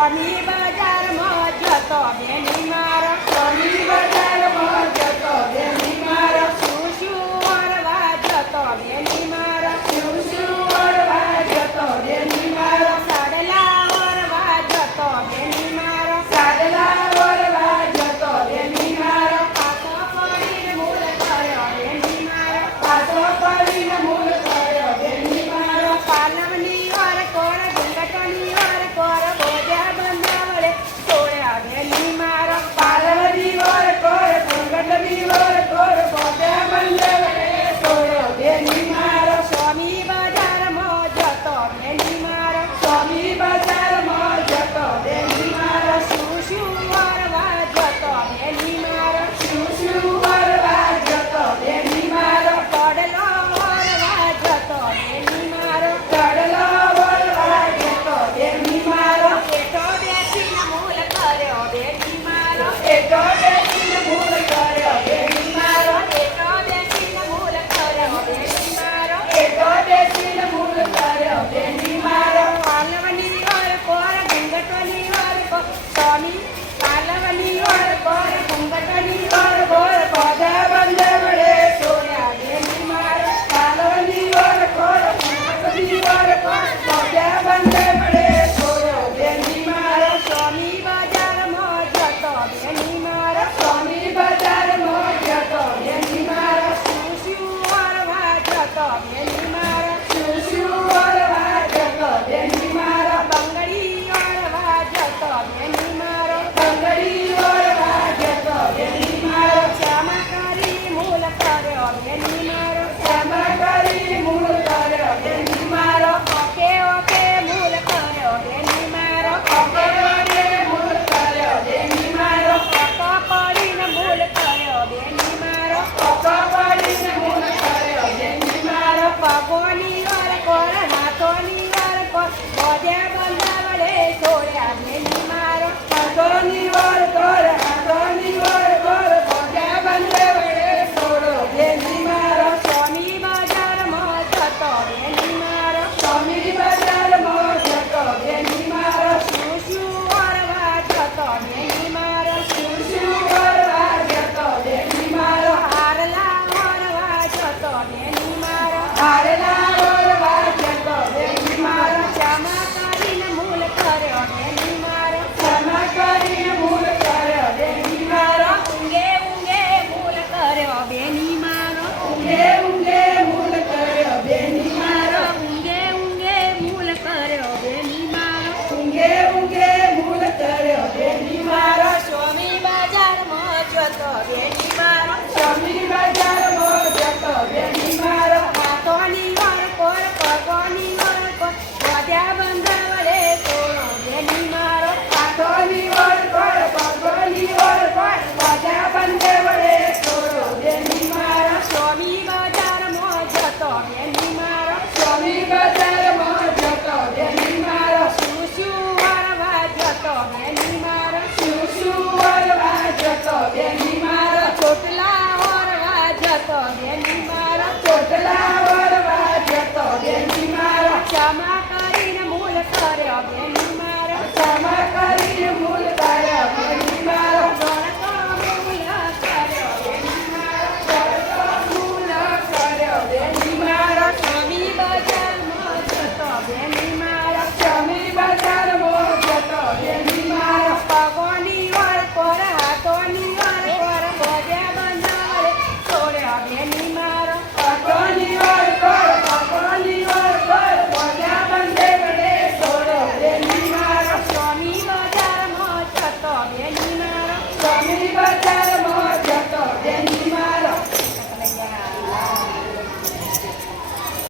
સ્વામી બજારમાં જતો બેની મારો સ્વામી બજારમાં જતો બેની મારો શું શું વળવા જતો બેની મારો શું શું વળવા જતો બેની મારો સાડલા વળવા જતો બેની મારો સાડલા વળવા જતો બેની મારો પાછો પડીને મૂળ કર્યો બેની મારો પાછો પડીને મૂળ કર્યો બેની મારો પાલવની વાર કોર ઘૂંઘટની વાર કોર બોજા બંધાવડે તોડ્યા બેની મારો પાલવની વાર કોર ઘૂંઘટની વાર કોર બોજા બંધાવડે તોડ્યો બેની મારો સ્વામી બજારમાં જતો બેની મારો સ્વામી બજારમાં જતો બેની મારો શું શું વળવા જતો બેની મારો શું શું વળવા જતો બેની મારો પડલો વળવા જતો બેની મારો પડલો વળવા જતો બેની મારો એટો બેસીને મૂલ કર્યો બેની મારો એટો બેસીને મૂલ કર્યો બેની મારો એટો બેસીને મૂલ કર્યો બેની મારો એટો બેસીને મૂલ કર્યો બેની મારો પાલવની વાર કોર ઘૂંઘટની વાર કોર સ્વામી પાલવની વાર કોર ઘૂંઘટની વાર કોર બોજા બંધાવડે તોડ્યા બેની મારો પાલવની વાર કોર ઘૂંઘટની વાર કોર બોજા બંધાવડે તોડ્યો બેની મારો સ્વામી બજારમાં જતો બેની મારો સ્વામી બજારમાં જતો બેની મારો શું શું વળવા જતો બેની મારો શું શું વળવા જતો બેની મારો બંગડી વળવા જતો બેની મારો બંગડી વળવા જતો બેની મારો શ્યામા કરી મૂલ કર્યો બેની મારો શ્યામા કરી મૂલ કર્યો બેની મારો ઓકે ઓકે મૂલ કર્યો બેની મારો ઓકે ઓકે મૂલ કર્યો બેની મારો ઓકો પડીને મૂલ કર્યો બેની મારો ઓકો પડીને મૂલ કર્યો બેની મારો પગોની વાર કોર હાથોની વાર કોર બોજે બંધાવડે તોડ્યા બેની મારો પગોની વાર કોર હાથોની વાર કોર બોજે બંધાવડે તોડો બેની મારો સ્વામી બજારમાં જતો બેની મારો સ્વામી બજારમાં જતો બેની મારો શું શું વળવા જતો બેની મારો શું શું વળવા જતો બેની મારો હારલા વળવા જતો બેની મારો હારલા વળવા જતો બેની મારો ક્ષમા કરીને મૂલ કર્યો બેની મારો ક્ષમા કરીને મૂળ કર્યો બેની મારો ઊંઘે ઊંઘે મૂલ કર્યો બેની મારો ઊંઘે ઊંઘે મૂલ કર્યો બેની મારો ઊંઘે ઊંઘે મૂલ કર્યો બેની મારો ઊંઘે ઊંઘે મૂલ કર્યો બેની મારો સ્વામી બજારમાં જતો બેની મારો સ્વામી બજારમાં જતો બેની મારો હાથોની વાર કોર પગોની વાર કોર બોજા બંધાવડે તોડો બેની મારો હાથોની વાર કોર પગોની વાર કોર બોજા બંધાવડે તોડો બેની મારો સ્વામી બજારમાં જતો બેની મારો સ્વામી બજારમાં જતો બેની મારો શું શું વળવા જતો બેની મારો શું શું વળવા જતો બેની મારો ચોટલા વળવા જતો બેની મારો ચોટલા વળવા જતો બેની મારો ક્ષમા કરીને મૂલ કર્યો બેની મારો ક્ષમા કરીને મૂલ કર્યો બેની મારો ગણતો મૂલ કર્યો બેની મારો ગણતો મૂલ કર્યો બેની મારો સ્વામી બજારમાં જતો બેની મારો સ્વામી બજારમાં જતો બેની મારો પગોની વાર કોર હાથોની વાર કોર બોજા બંધાવડે તોડ્યો બેની મારો પગોની વાર કોર પગોની વાર કોર બોજા બંધાવડે તોડ્યો બેની મારો સ્વામી બજારમાં જતો બેની મારો સ્વામી બજાર